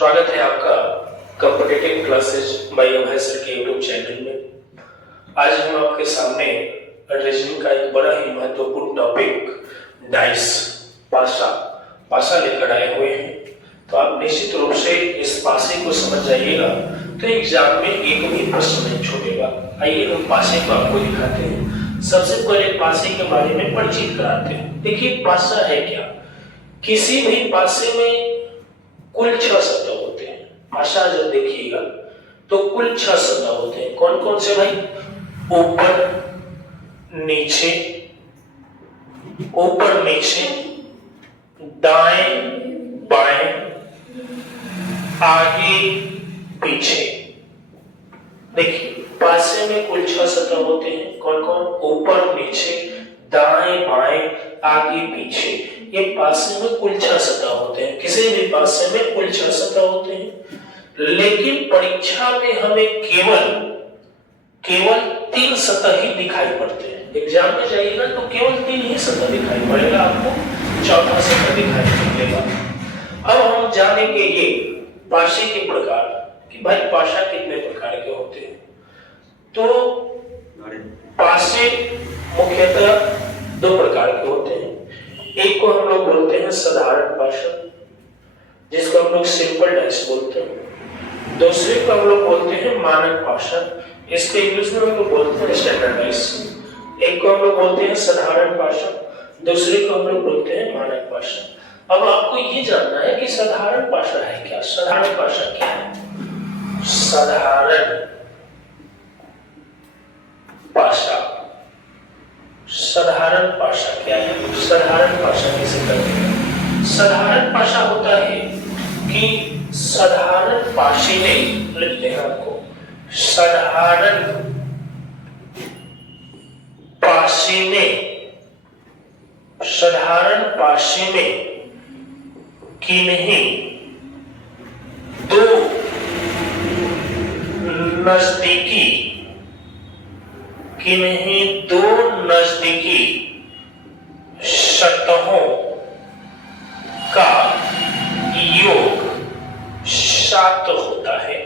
स्वागत है आपका कॉम्पिटिटिव क्लासेस बाय अभय सर के यूट्यूब चैनल में। आज हम आपके सामने रीजनिंग का एक बड़ा ही महत्वपूर्ण टॉपिक डाइस पासा लेकर आए हुए हैं। तो आप निश्चित रूप से इस पासे को समझ जाइएगा तो एग्जाम में एक भी प्रश्न नहीं छूटेगा। आइए हम पासे को आपको दिखाते हैं। सबसे पहले पासे के बारे में परिचित कराते हैं। देखिए पासा है क्या। किसी भी पासे में कुल 6 सतह होते हैं। पासा जब देखिएगा तो कुल 6 सतह होते हैं। कौन कौन से भाई? ऊपर नीचे, दाएं बाएं, आगे पीछे। देखिए पासे में कुल 6 सतह होते हैं। कौन कौन? ऊपर नीचे, दाएं बाएं, आगे पीछे। ये पासे में कुल 6 सतह होते हैं। किसी भी पासे में कुल 6 सतह होते हैं, लेकिन परीक्षा में हमें केवल 3 सतह ही दिखाई पड़ते हैं। एग्जाम में जाइएगा तो केवल 3 ही सतह दिखाई पड़ेगा, आपको चौथा सतह दिखाई नहीं देगा। अब हम जानेंगे ये पासे के प्रकार कि भाई पासा कितने प्रकार के होते हैं। तो पासे मुख्यतः 2 प्रकार के होते हैं। एक को हम लोग बोलते हैं साधारण पासा, जिसको हम लोग सिंपल डाइस बोलते हैं। दूसरे को हम लोग बोलते हैं मानक पासा, इसके इंग्लिश में हम लोग बोलते हैं स्टैंडर्ड डाइस। एक को हम लोग बोलते हैं साधारण पासा, दूसरे को हम लोग बोलते हैं मानक पासा। अब आपको ये जानना है कि साधारण पासा है क्या। साधारण पासा क्या है? साधारण पासा क्या है? साधारण पासा किसे कहते हैं? साधारण पासा होता है कि साधारण पासे में, लिखते हैं आपको, साधारण पासे में किन्हीं 2 नजदीकी सतहों का योग 7 होता है।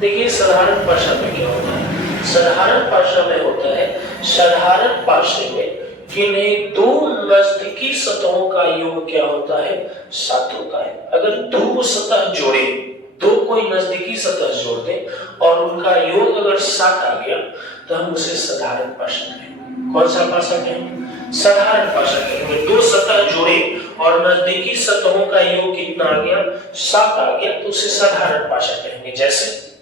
देखिए साधारण पासा में क्या होता है। साधारण पासा में होता है, साधारण पासे में किन्हीं 2 नजदीकी सतहों का योग क्या होता है? 7 होता है। अगर 2 सतह जोड़े, 2 कोई नजदीकी सतह जोड़ दे और उनका योग अगर 7 आ गया तो हम उसे साधारण पासा कहेंगे। कौन सा पासा कहेंगे? साधारण पासा कहेंगे। 2 सतह जोड़े और नजदीकी सतहों का योग कितना आ गया? 7 आ गया, तो उसे साधारण पासा कहेंगे। जैसे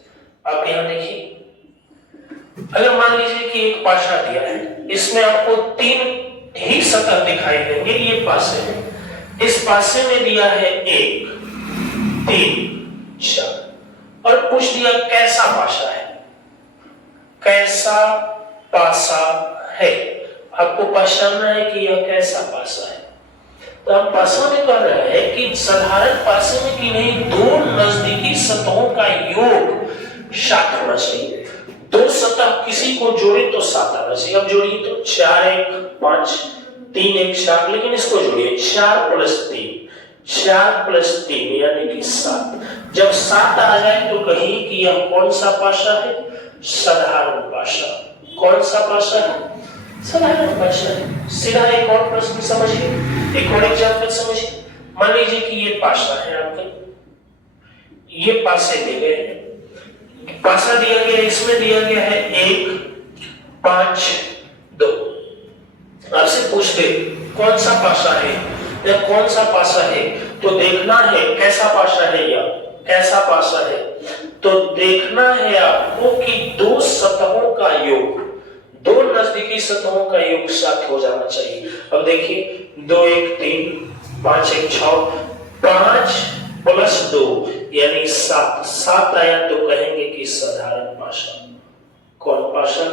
आप यहां देखिए, अगर मान लीजिए कि एक पासा दिया है, इसमें आपको 3 ही सतह दिखाई देंगे। ये पासे में, इस पासे में दिया है 1 3 4 और पूछ दिया कैसा पासा है। कैसा पासा है, आपको पहचानना है कि यह कैसा पासा है। तो हम पासा में कह रहे हैं कि साधारण पासे में कि नहीं 2 नजदीकी सतहों का योग 7 होना चाहिए। 2 सतह किसी को जोड़े तो 7 आना चाहिए। अब जोड़िए तो 4 1 5 3 1 4, लेकिन इसको जोड़िए 4 + 3 यानी कि 7। जब 7 आ जाए तो कहिए कि यह कौन सा पासा है? साधारण पासा। कौन सा पासा है? साधारण पासा है। सीधा एक और प्रश्न समझिए, एक और एग्जांपल समझिए। मान लीजिए कि ये पासा है आपका, ये पासे दिए गए हैं। पासा दिया गया, इसमें दिया गया है 1 5 2। आपसे पूछ दे कौन सा पासा है या कौन सा पासा है, तो देखना है कैसा पासा है या कैसा पासा है। तो देखना है आपको कि 2 सतहों का योग, 2 नजदीकी सतहों का योग 7 हो जाना चाहिए। अब देखिए 2 1 3 5 1 6, 5 + 2 यानी 7 आया तो कहेंगे कि साधारण पासा। कौन पासा?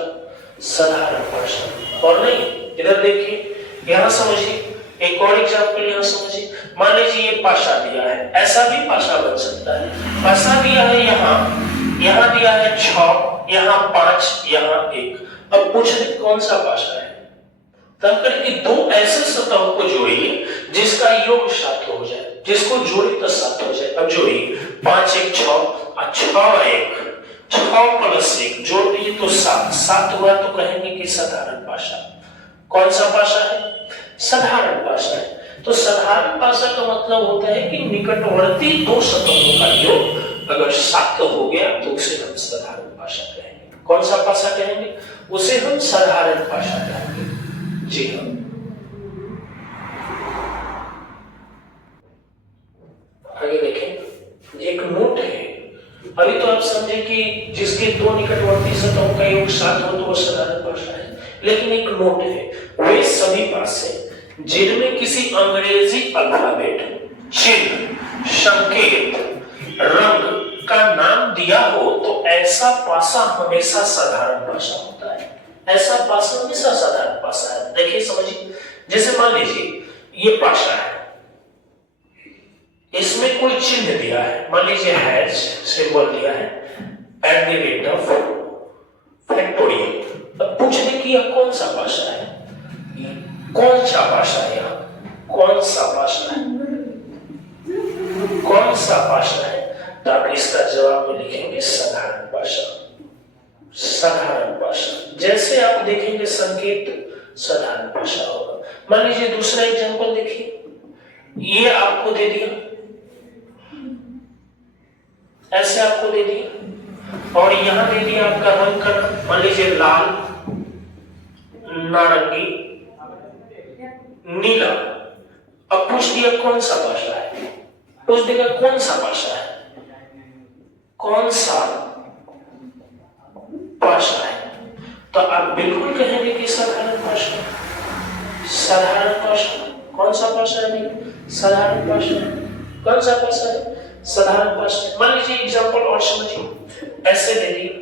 साधारण पासा। और नहीं, इधर देखिए, यहां समझिए, एक और एग्जांपल यहां समझिए। मान लीजिए ये पासा दिया है, ऐसा भी पासा बन सकता है। पासा दिया है यहां दिया है 6, यहां 5, यहां 1। अब पूछ दे कौन सा पासा है, तब करें कि 2 ऐसे सतहों को जोड़िए जिसका योग 7 हो जाए। जिसको जोड़ी तो 7 हो जाए। अब जोड़िए 5 1 6 और 6 1 6 प्लस 1 जोड़ दिए तो 7 7 हुआ तो कहेंगे कि साधारण भाषा। कौन सा भाषा है? साधारण भाषा है। तो साधारण भाषा का मतलब होता है कि निकटवर्ती दो शब्दों का योग अगर 7 हो गया तो उसे हम साधारण भाषा कहेंगे। कौन सा भाषा कहेंगे? उसे हम साधारण भाषा कहेंगे। जी हाँ, आगे देखें, एक नोट है। अभी तो आप समझे कि जिसके दो निकटवर्ती शब्दों का योग 7 हो तो वो साधारण भाषा है, लेकिन एक नोट है, वे सभी भाषा जिनमें किसी अंग्रेजी अल्फाबेट, चिन्ह, संकेत, रंग का नाम दिया हो तो ऐसा भाषा हमेशा साधारण भाषा होता है। ऐसा भाषा हमेशा साधारण भाषा है। देखिए समझिए, जैसे मान लीजिए ये भाषा है, इसमें कोई चिन्ह दिया है, मान लीजिए हैश सिंबल दिया है at the rate of factorial. अब पूछने की यह कौन सा भाषा है? कौन सा भाषा है? कौन सा भाषा है? कौन सा भाषा है? तो आप इसका जवाब में लिखेंगे साधारण भाषा। साधारण भाषा। जैसे आप देखेंगे संकेत साधारण भाषा होगा। मान लीजिए दूसरा एग्जांपल देखिए, ये आपको दे दिया, ऐसे आपको दे दिया, और यहां दे दिया आपका रंग का नाम, मान लीजिए लाल, नारंगी, नीला। अब पूछ दिया कौन सा भाषा है? पूछ देगा कौन सा भाषा है? कौन सा भाषा है? तो आप बिल्कुल कहेंगे कि साधारण भाषा। साधारण भाषा। कौन सा भाषा है? साधारण भाषा। कौन सा भाषा है? साधारण भाषा। मान लीजिए एग्जांपल और समझिए, ऐसे दे दिया,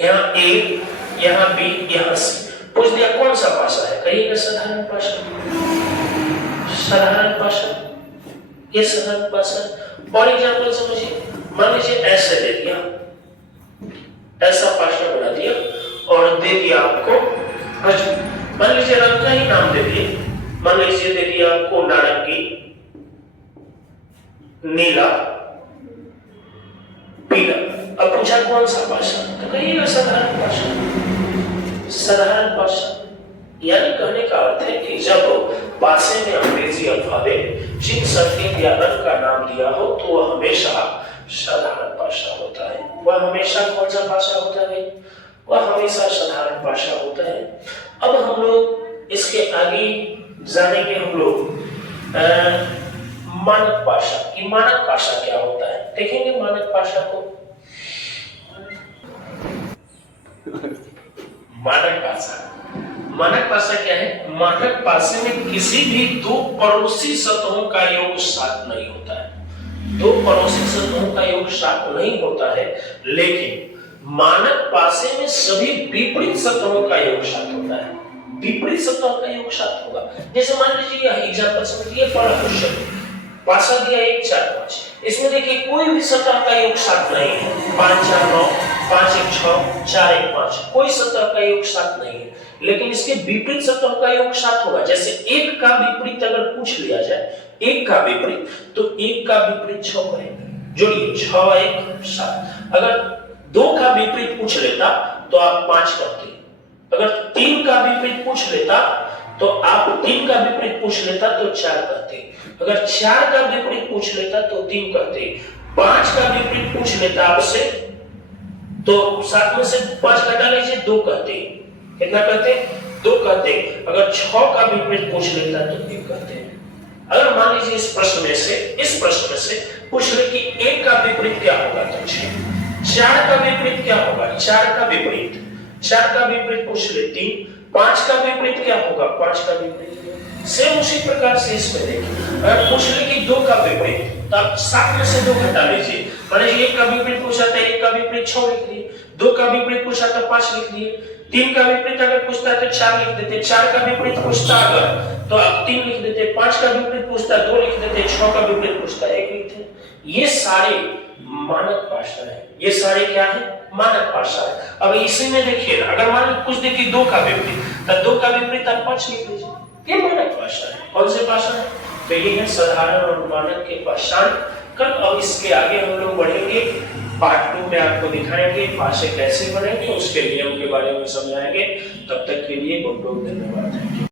यहाँ ए, यहाँ बी, यहाँ सी। पूछ दिया कौन सा भाषा है? कहिएगा साधारण भाषा। साधारण भाषा, ये साधारण भाषा। और एग्जांपल समझिए, मान लीजिए ऐसे दे दिया, ऐसा भाषा बना दिया और दे दिया आपको, मान लीजिए रंग का ही नाम दे दिए, मान लीजिए दे दिया आपको नारंगी, नीला, पीला। अब पूछा कौन सा भाषा? तो कहिएगा साधारण भाषा। साधारण भाषा यानी कहने का अर्थ है कि जब भाषा में अंग्रेजी अल्फाबेट, चिन्ह, संकेत या रंग का नाम दिया हो तो वह हमेशा साधारण भाषा होता है। वह हमेशा कौन सा भाषा होता है? वह हमेशा साधारण भाषा होता है। अब हम लोग इसके आगे जानेंगे, हम लोग मानक भाषा की। मानक भाषा क्या होता है देखेंगे। मानक भाषा को, मानक भाषा, मानक भाषा क्या है? मानक भाषा में किसी भी दो पड़ोसी सतहों का योग 7 नहीं होता है। दो पड़ोसी सतहों का योग 7 नहीं होता है, लेकिन मानक भाषा में सभी विपरीत सतहों का योग 7 होता है। विपरीत सतहों का योग 7 होगा। जैसे मान लीजिए यह एग्जांपल समझिए, बड़ा क्वेश्चन भाषा दिया 1 4 5, इसमें देखिए कोई भी सतह का योग 7 नहीं है। 5 4 9, 5 1 6, 4 1 5, कोई सतह का योग 7 नहीं है, लेकिन इसके विपरीत सतह का योग 7 होगा। जैसे 1 का विपरीत अगर पूछ लिया जाए, 1 का विपरीत, तो 1 का विपरीत 6 करेंगे। जोड़िए 6 1 7। अगर 2 का विपरीत पूछ लेता तो आप 5 करते। अगर 3 का विपरीत पूछ लेता तो आप 3 का विपरीत पूछ लेता तो 4 करते। अगर 4 का विपरीत पूछ लेता तो 3 करते। 5 का विपरीत पूछ लेता आपसे तो 7 में से 5 घटा लीजिए, 2 करते। कितना करते? 2 करते। अगर 6 का विपरीत पूछ लेता तो 1 करते। अगर मान लीजिए इस प्रश्न में से पूछ ले कि 1 का विपरीत क्या होगा तो 6, 4 का विपरीत क्या होगा? 4 का विपरीत, 4 का विपरीत पूछ ले 3, 5 का विपरीत क्या होगा? 5 का विपरीत। सेम उसी प्रकार से इसमें देखिए, अगर पूछ ले कि 2 का विपरीत, तो आप 7 में से 2 घटा लीजिए। मान लीजिए 1 का विपरीत पूछा था, 1 का विपरीत 6 लिख दिए, 2 का विपरीत पूछा था 5 लिख दिए, 3 का विपरीत अगर पूछता है तो 4 लिख देते, 4 का विपरीत पूछता अगर तो आप 3 लिख देते, 5 का विपरीत पूछता 2 लिख देते, 6 का विपरीत पूछता 1 लिखते। ये सारे मानक भाषा है। ये सारे क्या है? मानक भाषा है। अब इसी में देखिए, अगर मान लो कुछ देखिए 2 का विपरीत, तो 2 का विपरीत आप 5 लिख लीजिए। ये मानक भाषा है। कौन सी भाषा है? तो ये है साधारण और मानक के पहचान। कल अब इसके आगे हम लोग बढ़ेंगे, पार्ट 2 में आपको दिखाएंगे भाषा कैसे बनेगी, उसके नियम के बारे में समझाएंगे। तब तक के लिए बहुत बहुत धन्यवाद।